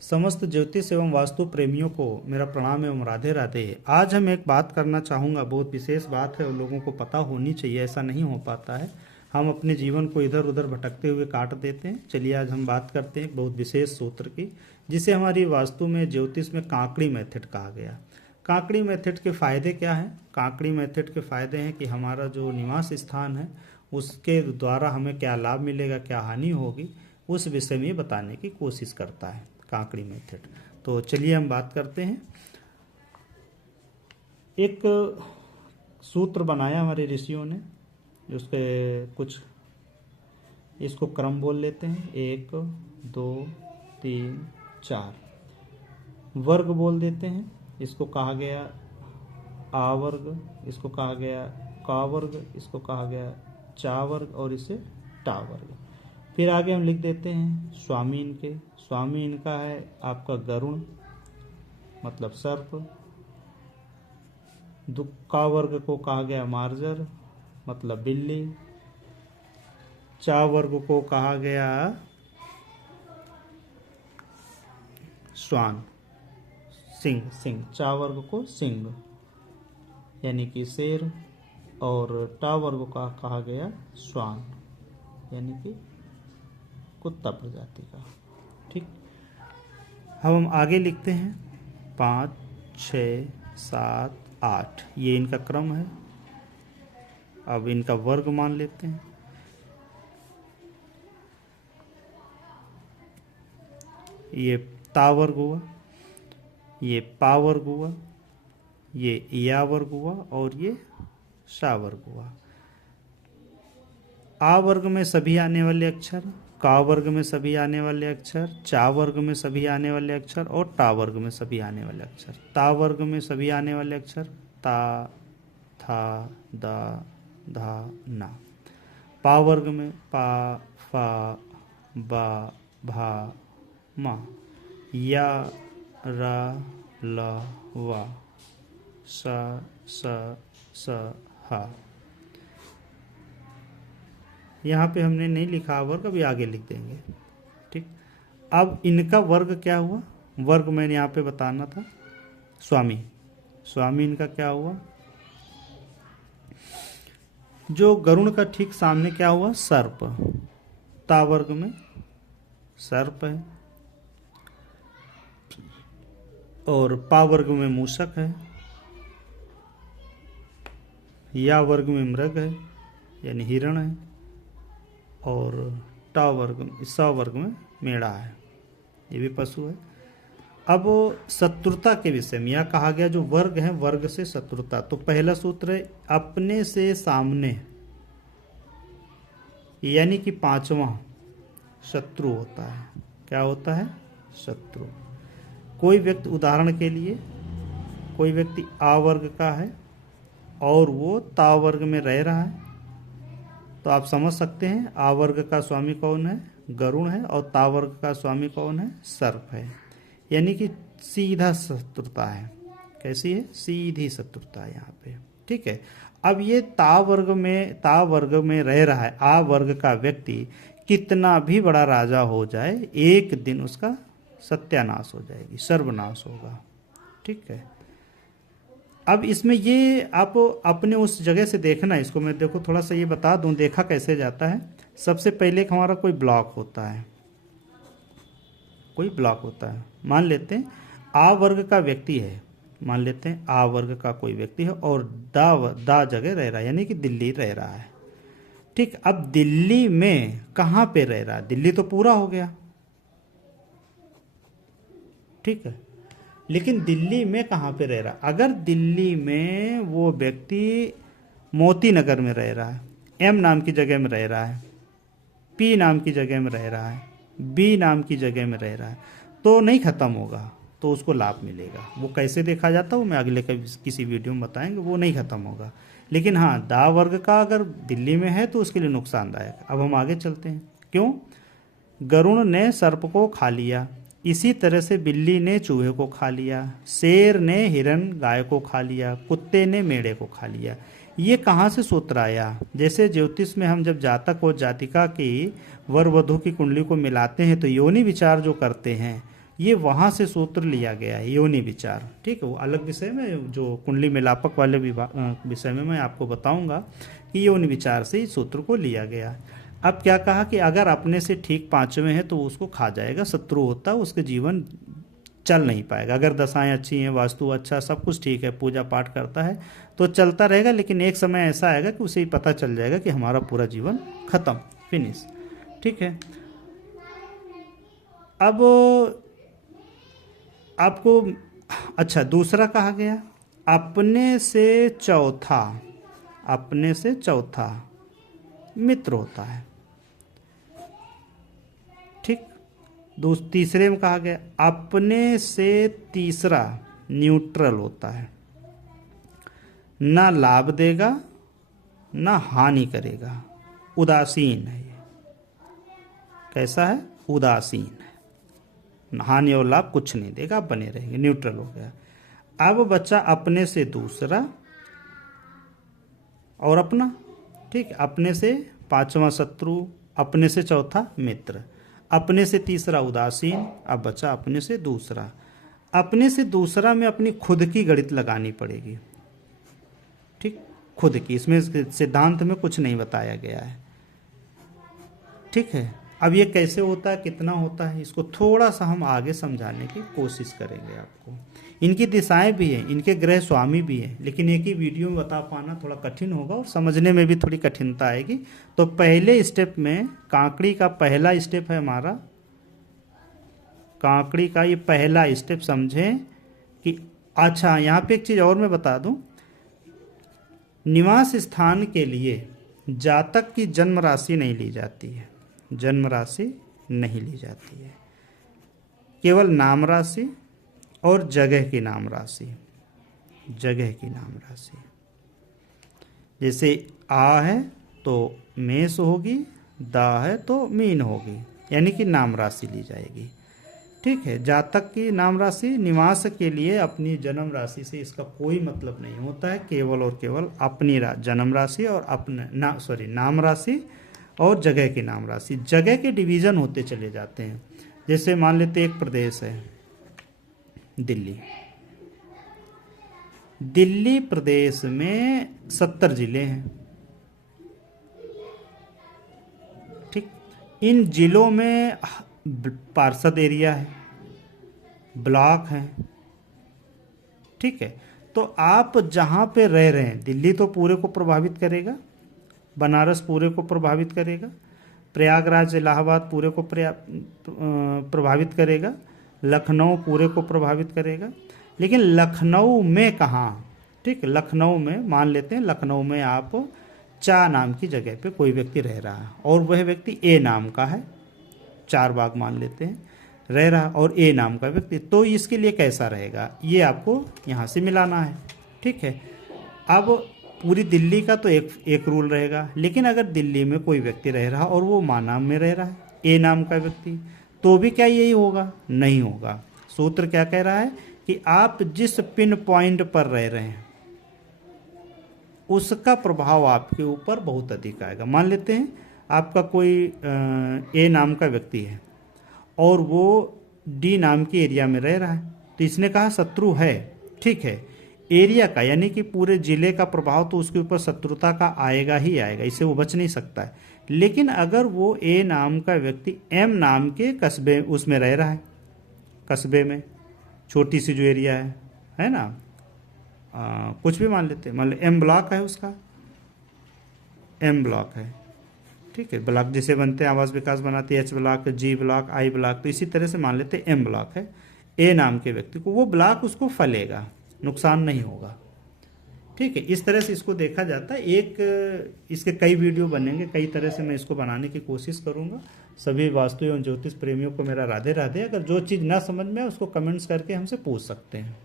समस्त ज्योतिष एवं वास्तु प्रेमियों को मेरा प्रणाम एवं राधे राधे। आज हम एक बात करना चाहूँगा, बहुत विशेष बात है और लोगों को पता होनी चाहिए, ऐसा नहीं हो पाता है। हम अपने जीवन को इधर उधर भटकते हुए काट देते हैं। चलिए आज हम बात करते हैं एक बहुत विशेष सूत्र की, जिसे हमारी वास्तु में ज्योतिष में काकड़ी मेथड कहा गया। काकड़ी मेथड के फ़ायदे क्या हैं? काकड़ी मेथड के फ़ायदे हैं कि हमारा जो निवास स्थान है उसके द्वारा हमें क्या लाभ मिलेगा, क्या हानि होगी, उस विषय में बताने की कोशिश करता है काकड़ी मेथड। तो चलिए हम बात करते हैं। एक सूत्र बनाया हमारे ऋषियों ने, उसके कुछ इसको क्रम बोल लेते हैं, 1 2 3 4। वर्ग बोल देते हैं, इसको कहा गया आ वर्ग, इसको कहा गया का वर्ग, इसको कहा गया चा वर्ग और इसे टा वर्ग। फिर आगे हम लिख देते हैं स्वामी इनके। स्वामी इनका है आपका गरुण मतलब सर्प। का वर्ग को कहा गया मार्जर मतलब बिल्ली। चा वर्ग को कहा गया श्वान, सिंह। सिंह चा वर्ग को सिंह यानी कि शेर, और टा वर्ग का कहा गया श्वान यानी कि कुत्ता प्रजाति का। ठीक, अब हम आगे लिखते हैं 5 6 7 8, ये इनका क्रम है। अब इनका वर्ग मान लेते हैं। ये ता वर्ग हुआ, ये पा वर्ग हुआ, ये या वर्ग हुआ और ये शा वर्ग हुआ। आ वर्ग में सभी आने वाले अक्षर, का वर्ग में सभी आने वाले अक्षर, चा वर्ग में सभी आने वाले अक्षर और टा वर्ग में सभी आने वाले अक्षर। ता वर्ग में सभी आने वाले अक्षर ता, था, दा, धा, ना। पा वर्ग में पा, फा, बा, भा, मा, या, रा, ला, वा, सा, स, हा। यहाँ पे हमने नहीं लिखा वर्ग, अभी आगे लिख देंगे। ठीक, अब इनका वर्ग क्या हुआ? वर्ग मैंने यहाँ पे बताना था स्वामी। स्वामी इनका क्या हुआ? जो गरुण का ठीक सामने क्या हुआ? सर्प। ता वर्ग में सर्प है और पा वर्ग में मूषक है, या वर्ग में मृग है यानी हिरण है, और टा वर्ग सा वर्ग में मेढ़ा है, ये भी पशु है। अब शत्रुता के विषय में यह कहा गया, जो वर्ग है वर्ग से शत्रुता। तो पहला सूत्र है अपने से सामने, यानी कि 5वां शत्रु होता है। क्या होता है? शत्रु। कोई व्यक्ति, उदाहरण के लिए कोई व्यक्ति आ वर्ग का है और वो ता वर्ग में रह रहा है, तो आप समझ सकते हैं आ वर्ग का स्वामी कौन है? गरुण है, और ता वर्ग का स्वामी कौन है? सर्प है। यानी कि सीधा शत्रुता है। कैसी है? सीधी शत्रुता है यहाँ पे। ठीक है, अब ये ता वर्ग में रह रहा है आ वर्ग का व्यक्ति, कितना भी बड़ा राजा हो जाए, एक दिन उसका सत्यानाश हो जाएगी, सर्वनाश होगा। ठीक है, अब इसमें ये आप अपने उस जगह से देखना, इसको मैं देखो थोड़ा सा ये बता दूं, देखा कैसे जाता है। सबसे पहले एक हमारा कोई ब्लॉक होता है, कोई ब्लॉक होता है। मान लेते हैं आ वर्ग का व्यक्ति है, मान लेते हैं आ वर्ग का कोई व्यक्ति है और दा जगह रह रहा है, यानी कि दिल्ली रह रहा है। ठीक, अब दिल्ली में कहाँ पे रह रहा है? दिल्ली तो पूरा हो गया। ठीक है, लेकिन दिल्ली में कहाँ पे रह रहा है? अगर दिल्ली में वो व्यक्ति मोती नगर में रह रहा है, एम नाम की जगह में रह रहा है, पी नाम की जगह में रह रहा है, बी नाम की जगह में रह रहा है, तो नहीं खत्म होगा, तो उसको लाभ मिलेगा। वो कैसे देखा जाता है वो मैं अगले किसी वीडियो में बताएंगे, वो नहीं खत्म होगा। लेकिन हाँ, दा वर्ग का अगर दिल्ली में है तो उसके लिए नुकसानदायक। अब हम आगे चलते हैं। क्यों? गरुण ने सर्प को खा लिया, इसी तरह से बिल्ली ने चूहे को खा लिया, शेर ने हिरन गाय को खा लिया, कुत्ते ने मेढ़े को खा लिया। ये कहाँ से सूत्र आया? जैसे ज्योतिष में हम जब जातक और जातिका की वर वधु की कुंडली को मिलाते हैं तो योनि विचार जो करते हैं, ये वहाँ से सूत्र लिया गया है, योनि विचार। ठीक है, वो अलग विषय में, जो कुंडली मिलापक वाले विषय में मैं आपको बताऊंगा कि योनि विचार से इस सूत्र को लिया गया। अब क्या कहा कि अगर अपने से ठीक पांचवें है तो उसको खा जाएगा, शत्रु होता, उसके जीवन चल नहीं पाएगा। अगर दशाएं अच्छी हैं, वास्तु अच्छा, सब कुछ ठीक है, पूजा पाठ करता है तो चलता रहेगा, लेकिन एक समय ऐसा आएगा कि उसे ही पता चल जाएगा कि हमारा पूरा जीवन खत्म, फिनिश। ठीक है, अब आपको अच्छा दूसरा कहा गया, अपने से चौथा, अपने से चौथा मित्र होता है। ठीक, तीसरे में कहा गया अपने से तीसरा न्यूट्रल होता है, ना लाभ देगा ना हानि करेगा, उदासीन है ये। कैसा है? उदासीन है, हानि और लाभ कुछ नहीं देगा, आप बने रहेंगे, न्यूट्रल हो गया। अब बच्चा अपने से दूसरा और अपना। ठीक, अपने से पांचवा शत्रु, अपने से चौथा मित्र, अपने से तीसरा उदासीन। अब बचा अपने से दूसरा। अपने से दूसरा में अपनी खुद की गणित लगानी पड़ेगी। ठीक, खुद की, इसमें सिद्धांत में कुछ नहीं बताया गया है। ठीक है, अब ये कैसे होता है, कितना होता है, इसको थोड़ा सा हम आगे समझाने की कोशिश करेंगे आपको। इनकी दिशाएं भी हैं, इनके ग्रह स्वामी भी हैं, लेकिन एक ही वीडियो में बता पाना थोड़ा कठिन होगा और समझने में भी थोड़ी कठिनता आएगी। तो पहले स्टेप में कांकड़ी का पहला स्टेप है हमारा, कांकड़ी का ये पहला स्टेप समझें कि अच्छा, यहाँ पे एक चीज़ और मैं बता दूं, निवास स्थान के लिए जातक की जन्म राशि नहीं ली जाती है, जन्म राशि नहीं ली जाती है, केवल नाम राशि और जगह की नाम राशि, जगह की नाम राशि। जैसे आ है तो मेष होगी, दा है तो मीन होगी, यानी कि नाम राशि ली जाएगी। ठीक है, जातक की नाम राशि, निवास के लिए अपनी जन्म राशि से इसका कोई मतलब नहीं होता है, केवल और केवल अपनी जन्म राशि और अपने नाम राशि और जगह की नाम राशि। जगह के डिवीज़न होते चले जाते हैं। जैसे मान लेते एक प्रदेश है दिल्ली, दिल्ली प्रदेश में 70 जिले हैं। ठीक, इन जिलों में पार्षद एरिया है, ब्लॉक है। ठीक है, तो आप जहां पे रह रहे हैं, दिल्ली तो पूरे को प्रभावित करेगा, बनारस पूरे को प्रभावित करेगा, प्रयागराज इलाहाबाद पूरे को प्रभावित करेगा, लखनऊ पूरे को प्रभावित करेगा। लेकिन लखनऊ में कहाँ? ठीक, लखनऊ में मान लेते हैं, लखनऊ में आप चा नाम की जगह पे कोई व्यक्ति रह रहा है और वह व्यक्ति ए नाम का है, चार बाग मान लेते हैं, रह रहा और ए नाम का व्यक्ति, तो इसके लिए कैसा रहेगा ये आपको यहाँ से मिलाना है। ठीक है, अब पूरी दिल्ली का तो एक रूल रहेगा, लेकिन अगर दिल्ली में कोई व्यक्ति रह रहा और वो मां नाम में रह रहा है, ए नाम का व्यक्ति, तो भी क्या यही होगा? नहीं होगा। सूत्र क्या कह रहा है कि आप जिस पिन पॉइंट पर रह रहे हैं उसका प्रभाव आपके ऊपर बहुत अधिक आएगा। मान लेते हैं आपका कोई ए नाम का व्यक्ति है और वो डी नाम के एरिया में रह रहा है, तो इसने कहा शत्रु है। ठीक है, एरिया का यानी कि पूरे जिले का प्रभाव तो उसके ऊपर शत्रुता का आएगा ही आएगा, इससे वो बच नहीं सकता है। लेकिन अगर वो ए नाम का व्यक्ति एम नाम के कस्बे उसमें रह रहा है, कस्बे में छोटी सी जो एरिया है ना, कुछ भी मान लेते हैं, मान लो एम ब्लॉक है, उसका एम ब्लॉक है। ठीक है, ब्लॉक जैसे बनते हैं, आवास विकास बनाती है, H block, ji block, I block, तो इसी तरह से मान लेते हैं एम ब्लॉक है ए नाम के व्यक्ति को, वो ब्लॉक उसको फलेगा, नुकसान नहीं होगा। ठीक है, इस तरह से इसको देखा जाता है। इसके कई वीडियो बनेंगे, कई तरह से मैं इसको बनाने की कोशिश करूंगा। सभी वास्तु एवं ज्योतिष प्रेमियों को मेरा राधे राधे। अगर जो चीज़ ना समझ में आए उसको कमेंट्स करके हमसे पूछ सकते हैं।